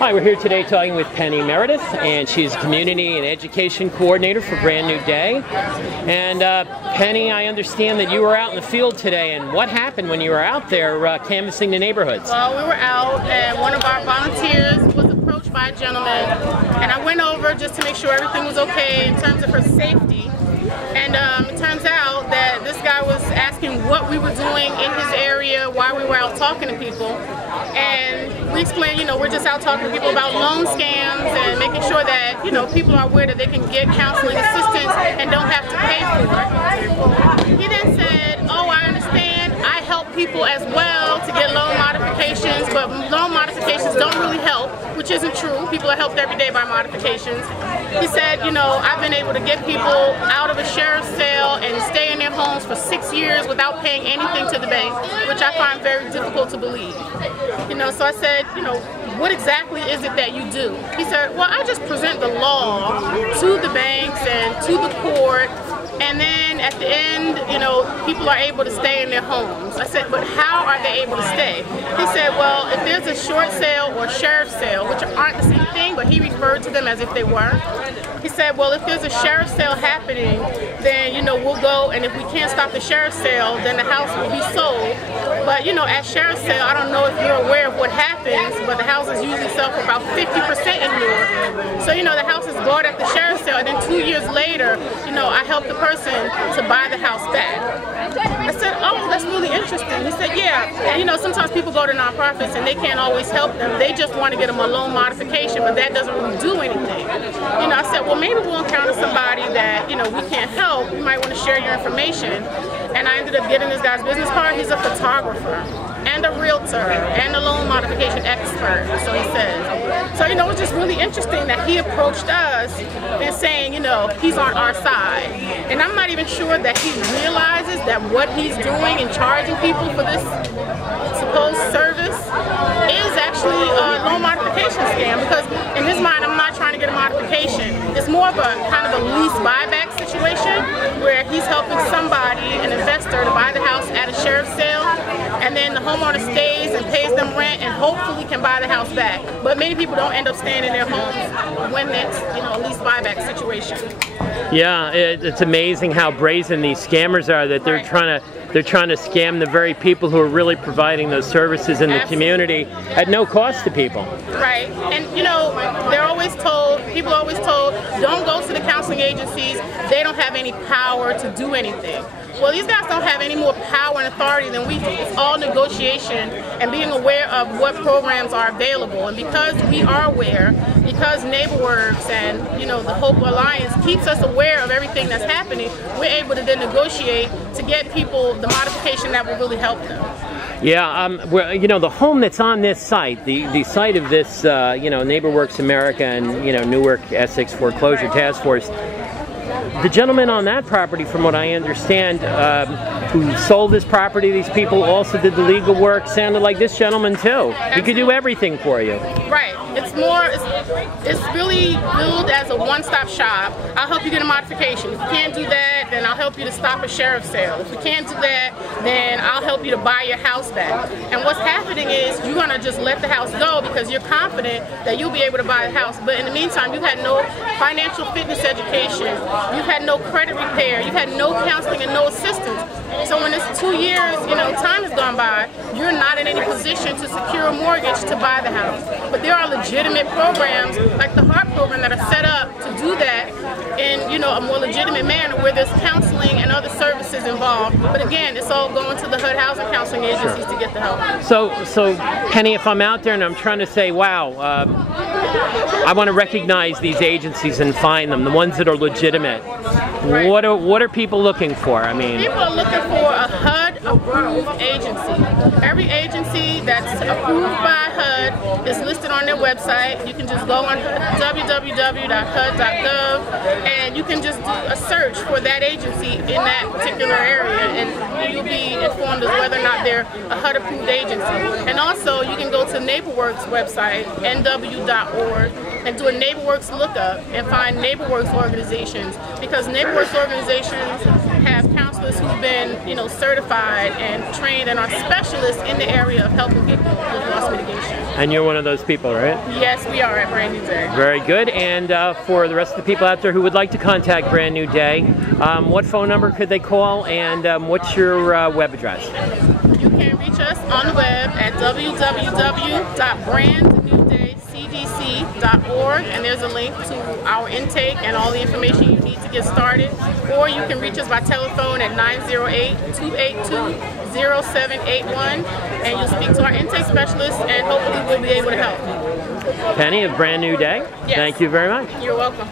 Hi, we're here today talking with Penny Meredith, and she's Community and Education Coordinator for Brand New Day. And Penny, I understand that you were out in the field today, and what happened when you were out there canvassing the neighborhoods? Well, we were out, and one of our volunteers was approached by a gentleman, and I went over just to make sure everything was okay in terms of her safety. And it turns out that this guy was asking what we were doing in his area, why we were out talking to people. And we explained, we're just out talking to people about loan scams and making sure that, people are aware that they can get counseling assistance and don't have to pay for it. He then said, oh, I understand. I help people as well to get loan modifications, but loan modifications don't really help, which isn't true. People are helped every day by modifications. He said, I've been able to get people out of a sheriff's sale and stay in their homes for 6 years without paying anything to the bank, which I find very difficult to believe. So I said, what exactly is it that you do? He said, well, I just present the law to the banks and to the court, and then at the end, people are able to stay in their homes. I said, but how are they able to stay? He said, well, if there's a short sale or sheriff's sale, which aren't the same thing, but he referred to them as if they were. He said, well, if there's a sheriff's sale happening, then, we'll go, and if we can't stop the sheriff's sale, then the house will be sold. But, at sheriff's sale, I don't know if you're aware of what happens, but the houses usually sell for about 50% in Newark. So, the house is bought at the sheriff's sale, and then 2 years later, I help the person to buy the house back. I said, oh, that's really interesting. He said, yeah, and sometimes people go to nonprofits and they can't always help them. They just want to get them a loan modification, but that doesn't really do anything. I said, well, maybe we'll encounter somebody that, we can't help. You might want to share your information. And I ended up getting this guy's business card. He's a photographer and a realtor and a loan modification expert, so he says. So, it's just really interesting that he approached us and saying, he's on our side. And I'm not even sure that he realizes that what he's doing and charging people for this supposed service is actually a loan modification scam, because in his mind, I'm not trying to get a modification. It's more of a kind of a lease buyback situation where he's helping somebody, an investor, to buy the house at a sheriff's sale, and then the homeowner stays and pays them rent and hopefully can buy the house back. But many people don't end up staying in their homes when it's a lease buyback situation. Yeah, it's amazing how brazen these scammers are, that they're trying to scam the very people who are really providing those services in the community at no cost to people. Right, and they're always told, people are always told, don't go to the counseling agencies, they don't have any power to do anything. Well, these guys don't have any more power and authority than we do. It's all negotiation and being aware of what programs are available. And because we are aware, because NeighborWorks and the Hope Alliance keeps us aware of everything that's happening, we're able to then negotiate to get people the modification that will really help them. Yeah, the home that's on this site, the site of this, NeighborWorks America and, Newark Essex Foreclosure Task Force, the gentleman on that property, from what I understand, who sold this property, these people also did the legal work, sounded like this gentleman too. He could do everything for you. Right. It's really billed as a one-stop shop. I'll help you get a modification. If you can't do that, then I'll help you to stop a sheriff's sale. If you can't do that, then I'll help you to buy your house back. And what's happening is you're going to just let the house go because you're confident that you'll be able to buy the house. But in the meantime, you've had no financial fitness education. You've had no credit repair. You've had no counseling and no assistance. So when it's 2 years, time has gone by, you're not in any position to secure a mortgage to buy the house. But there are legitimate programs like the HEART program that are set up to do that in a more legitimate manner, where there's counseling and other services involved. But again, it's all going to the HUD housing counseling agencies to get the help. So Penny, if I'm out there and I'm trying to say, wow, I want to recognize these agencies and find them, the ones that are legitimate. Right. What are people looking for? I mean, people are looking for a HUD-approved agency. Every agency that's approved by HUD is listed on their website. You can just go on www.hud.gov and you can just do a search for that agency in that particular area, and you'll be informed as whether or not they're a HUD-approved agency. And also, you can go to NeighborWorks website, nw.org, and do a NeighborWorks lookup and find NeighborWorks organizations, because NeighborWorks organizations have counselors specialists who've been, you know, certified and trained and are specialists in the area of helping people with loss mitigation. And you're one of those people, right? Yes, we are at Brand New Day. Very good. And for the rest of the people out there who would like to contact Brand New Day, what phone number could they call, and what's your web address? You can reach us on the web at www.brandnewdaycdc.org, and there's a link to our intake and all the information you need to get started. Or you can reach us by telephone at 908-282-0781, and you'll speak to our intake specialist, and hopefully we'll be able to help. Penny of Brand New Day, yes. Thank you very much. You're welcome.